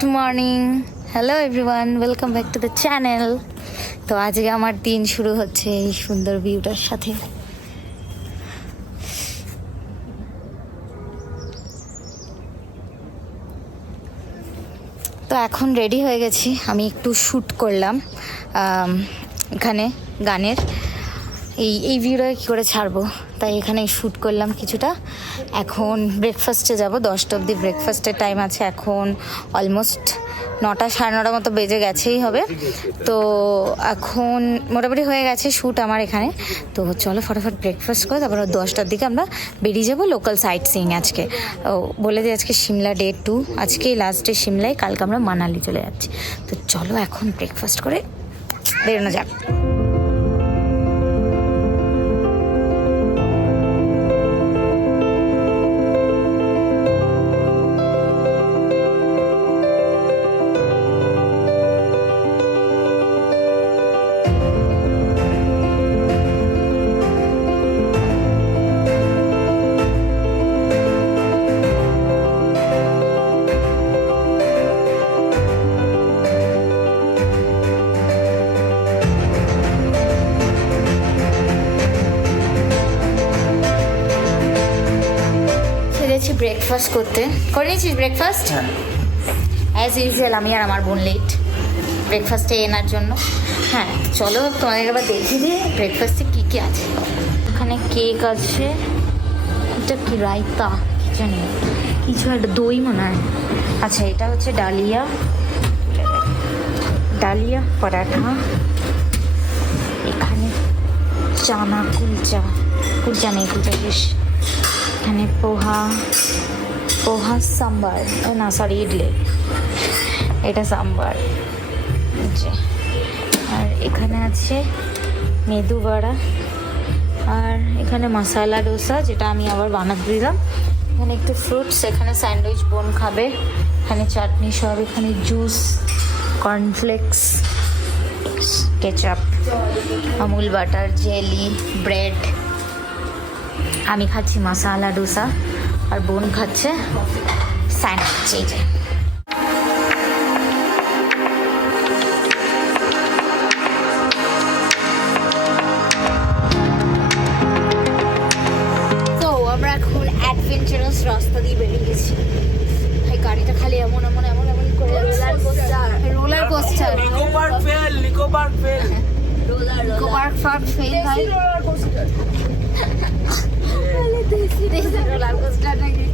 Good morning, hello everyone, welcome back to the channel. তো আজকে আমার দিন শুরু হচ্ছে এই সুন্দর ভিউটার সাথে। তো এখন রেডি হয়ে গেছি, আমি একটু শ্যুট করলাম এখানে গানের। এই ভিডিওটা কী করে ছাড়বো, তাই এখানে শ্যুট করলাম কিছুটা। এখন ব্রেকফাস্টে যাব, 10টা অবধি ব্রেকফাস্টের টাইম আছে। এখন অলমোস্ট 9টা সাড়ে 9টা মতো বেজে গেছেই হবে। তো এখন মোটামুটি হয়ে গেছে শ্যুট আমার এখানে। তো চলো ফটাফট ব্রেকফাস্ট করে তারপর 10টার দিকে আমরা বেরিয়ে যাবো লোকাল সাইট সিইং। আজকে বলে যে আজকে সিমলা ডে 2, আজকেই লাস্ট ডে সিমলায়, কালকে আমরা মানালি চলে যাচ্ছি। তো চলো এখন ব্রেকফাস্ট করে বেরোনো যাক। ব্রেকফাস্ট করে নিয়েছিস ব্রেকফাস্ট? অ্যাজ ইউজুয়াল আমি আর আমার বোন লেট ব্রেকফাস্টে এনার জন্য। হ্যাঁ চলো তোমাদের এবার দেখিয়ে দিই ব্রেকফাস্টে কী কী আছে। এখানে কেক আছে, এটা কি রায়তা কি জানি, কিছু একটা দই মনে হয়। আচ্ছা এটা হচ্ছে ডালিয়া পরাঠা। এখানে চানা কুলচা নেই, কুলচা বেশ। এখানে পোহা সাম্বার, না সরি ইডলি, এটা সাম্বার। আর এখানে আছে মেদু বড়া, আর এখানে মশালা ডোসা, যেটা আমি আবার বানাতে দিলাম। এখানে একটু ফ্রুটস, এখানে স্যান্ডউইচ বোন খাবে, এখানে চাটনি সব, এখানে juice, cornflakes, ketchup, Amul butter, jelly, bread. আমি খাচ্ছি মশালা ডোসা আর বোন খাচ্ছে স্যান্ডউইচ। এই যে তো আমরা এখন অ্যাডভেঞ্চারাস রাস্তা দিয়ে বেরিয়ে গেছি। এই গাড়িটা খালি এমন করে রোলার কোস্টার নিকো পার্ক ফেল ভাই। রোলার কোস্টার নাকি?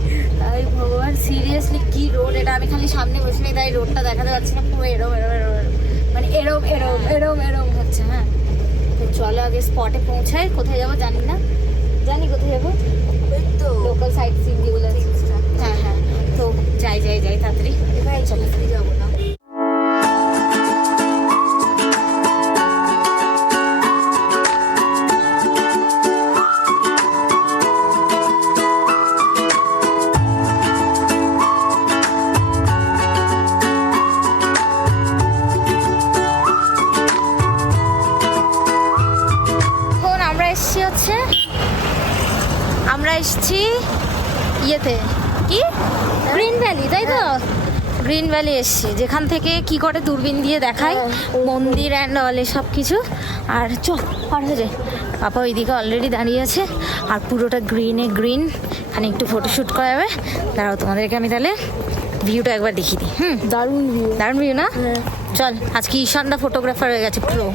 তাই ভগবান, সিরিয়াসলি কি রোড এটা! আমি খালি সামনে বসে নেই, তাই রোডটা দেখাতে পাচ্ছি না, পুরো মানে এরম হচ্ছে। হ্যাঁ তো চলো আগে স্পটে পৌঁছাই। কোথায় যাবো জানি না, কোথায় যাবো, তো লোকাল সাইট সিইং যেগুলো। হ্যাঁ তো যাই তাড়াতাড়ি, চলো যাবো না। আমরা এসছি ইয়েতে, কি গ্রিন ভ্যালি, তাই তো? গ্রিন ভ্যালি এসছি, যেখান থেকে কি করে দূরবীন দিয়ে দেখায় মন্দির অ্যান্ড অল সব কিছু। আর চল পার হয়ে যায়। পাপা ওইদিকে অলরেডি দাঁড়িয়ে আছে, আর পুরোটা গ্রিন। এখানে একটু ফটোশ্যুট করা যাবে। দাঁড়াও তোমাদেরকে আমি তাহলে ভিউটা একবার দেখিয়ে দিই। দারুণ ভিউ না? চল, আজকে ঈশানদা ফটোগ্রাফার হয়ে গেছে প্রো।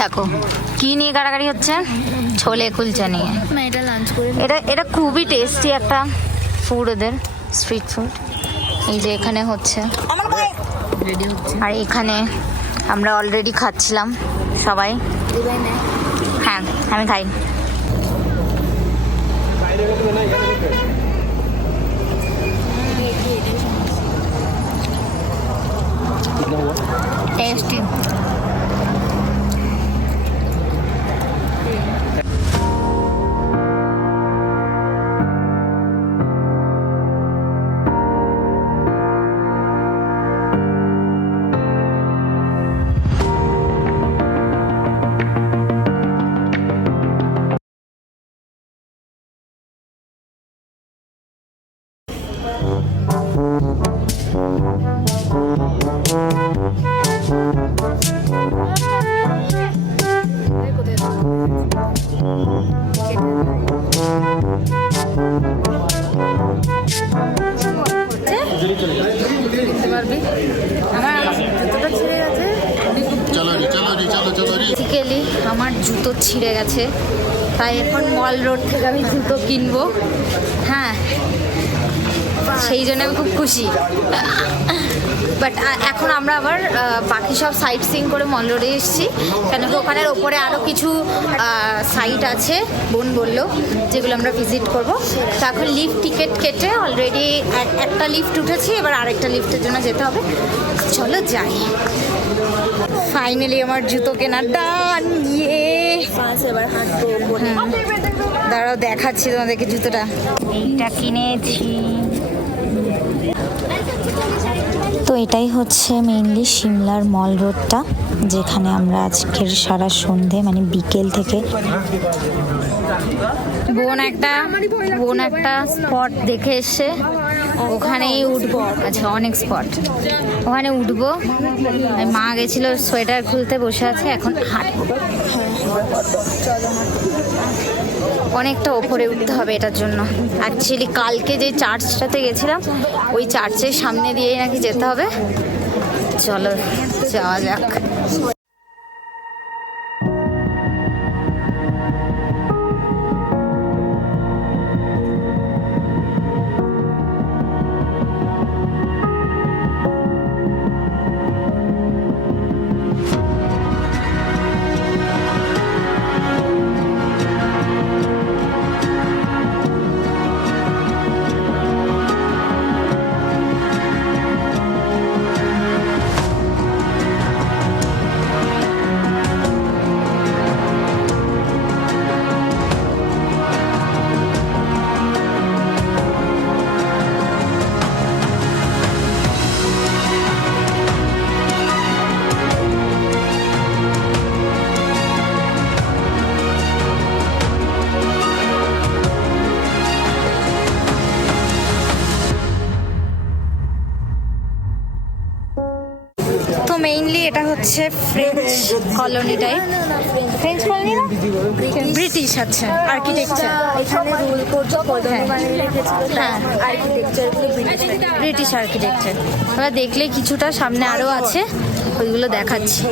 দেখো কি নিয়ে গাড়াগাড়ি হচ্ছে, ছোলে কুলচা নিয়ে। এটা খুবই টেস্টি একটা ফুড, ওদের স্ট্রিট ফুড। এই যে এখানে হচ্ছে, আর এখানে আমরা অলরেডি খাচ্ছিলাম সবাই। হ্যাঁ আমি খাই। টেস্টি। বেসিক্যালি আমার জুতো ছিঁড়ে গেছে, তাই এখন মল রোড থেকে আমি জুতো কিনবো। হ্যাঁ, সেই জন্য আমি খুব খুশি। বাট এখন আমরা আবার বাকি সব সাইট সিইং করে মল রোডে এসেছি, কেন কি ওখানের ওপরে আরও কিছু সাইট আছে বোন বললো, যেগুলো আমরা ভিজিট করব। তো এখন লিফট টিকিট কেটে অলরেডি একটা লিফট উঠেছি, এবার আরেকটা লিফটের জন্য যেতে হবে। চলো যাই। ফাইনালি আমার জুতো কেনার ডান। ইয়ে, দাঁড়াও দেখাচ্ছি তোমাদেরকে জুতোটা। এইটা কিনেছি। তো এটাই হচ্ছে মেইনলি সিমলার মল রোডটা, যেখানে আমরা আজকের সারা সন্ধে মানে বিকেল থেকে বোন একটা স্পট দেখে এসে ওখানেই উঠবো। আচ্ছা, অনেক স্পট, ওখানে উঠবো। মা গেছিল সোয়েটার খুলতে, বসে আছে, এখন হাঁটবো। অনেকটা ওপরে উঠতে হবে এটার জন্য। অ্যাকচুয়ালি কালকে যে চার্চটাতে গেছিলাম, ওই চার্চের সামনে দিয়েই নাকি যেতে হবে। চলো যাওয়া যাক। মেইনলি এটা হচ্ছে French colony type. French colony না, ব্রিটিশ। আচ্ছা, আর্কিটেকচার এখানে রুল করছে, হ্যাঁ ব্রিটিশ আর্কিটেকচার। আমরা দেখলে কিছুটা সামনে আরও আছে, ওইগুলো দেখাচ্ছি।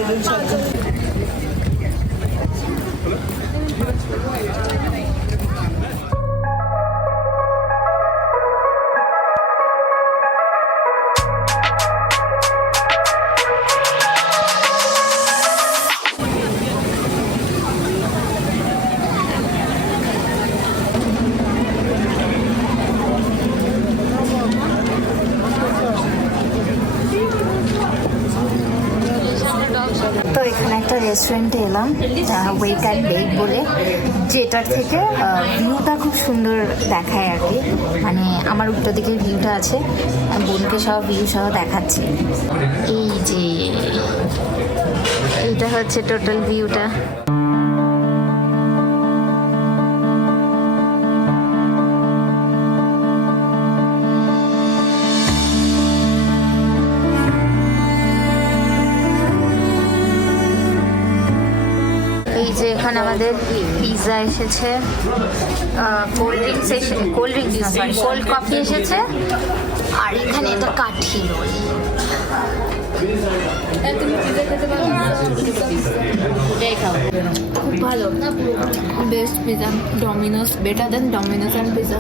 তো এখানে একটা রেস্টুরেন্টে এলাম, ওয়েক অ্যান্ড বেক বলে, যেটার থেকে ভিউটা খুব সুন্দর দেখায় আর কি। মানে আমার উল্টো দিকে ভিউটা আছে, বোনকে সব ভিউ সহ দেখাচ্ছি। এই যে এইটা হচ্ছে টোটাল ভিউটা। যে এখানে আমাদের পিৎজা এসেছে, কোল্ড কফি এসেছে, আর এখানে এটা কাঠি রোল। খুব ভালো, best pizza. Domino's better then Domino's and pizza.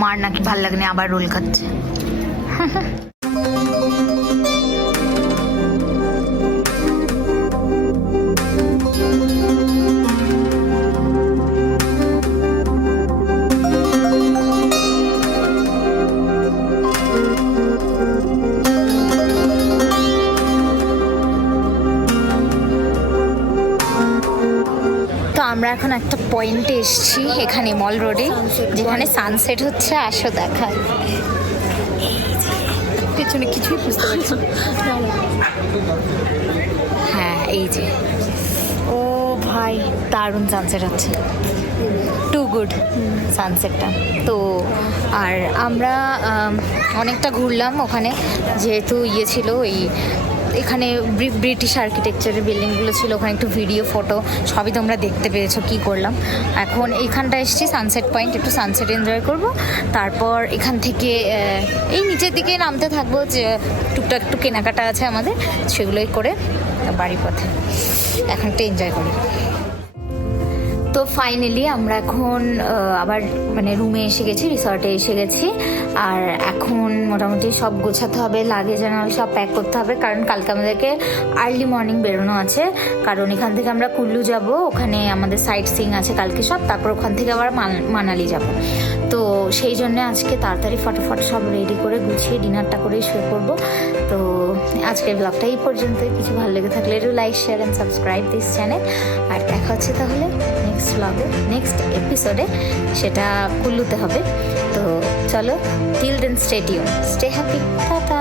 মার নাকি ভাল লাগেনি, আবার রোল খাচ্ছে। আমরা এখন একটা পয়েন্টে এসেছি এখানে মল রোডে, যেখানে সানসেট হচ্ছে। আসো দেখায়, পেছনে কিছুই বুঝতে পারছি না। হ্যাঁ এই যে, ও ভাই দারুণ সানসেট হচ্ছে, টু গুড সানসেটটা। তো আর আমরা অনেকটা ঘুরলাম ওখানে, যেহেতু ইয়ে ছিল ওই এখানে ব্রিটিশ আর্কিটেকচারের বিল্ডিংগুলো ছিল, ওখানে একটু ভিডিও ফটো সবই তোমরা দেখতে পেয়েছো কী করলাম। এখন এইখানটা এসেছি সানসেট পয়েন্ট, একটু সানসেট এনজয় করব। তারপর এখান থেকে এই নিচের দিকে নামতে থাকবো, যে টুকটাক একটু কেনাকাটা আছে আমাদের, সেগুলোই করে বাড়ির পথে এখন একটু এনজয় করি। তো ফাইনালি আমরা এখন আবার মানে রুমে এসে গেছি, রিসর্টে এসে গেছি। আর এখন মোটামুটি সব গোছাতে হবে, লাগেজ সব প্যাক করতে হবে, কারণ কালকে আমাদেরকে আর্লি মর্নিং বেরোনো আছে। কারণ এখান থেকে আমরা কুল্লু যাব, ওখানে আমাদের সাইট সিইং আছে কালকে সব, তারপর ওখান থেকে আবার মানালি যাব। তো সেই জন্য আজকে তাড়াতাড়ি ফটাফট সব রেডি করে গুছিয়ে ডিনারটা করে শুয়ে পড়বো। তো আজকের ব্লগটা এই পর্যন্তই। কিছু ভালো লেগে থাকলে একটু like, share and subscribe this channel. আর দেখা হচ্ছে তাহলে নেক্সট ব্লগে, নেক্সট এপিসোডে, সেটা কুল্লুতে হবে। তো চলো, till then stay tuned, stay happy, tata.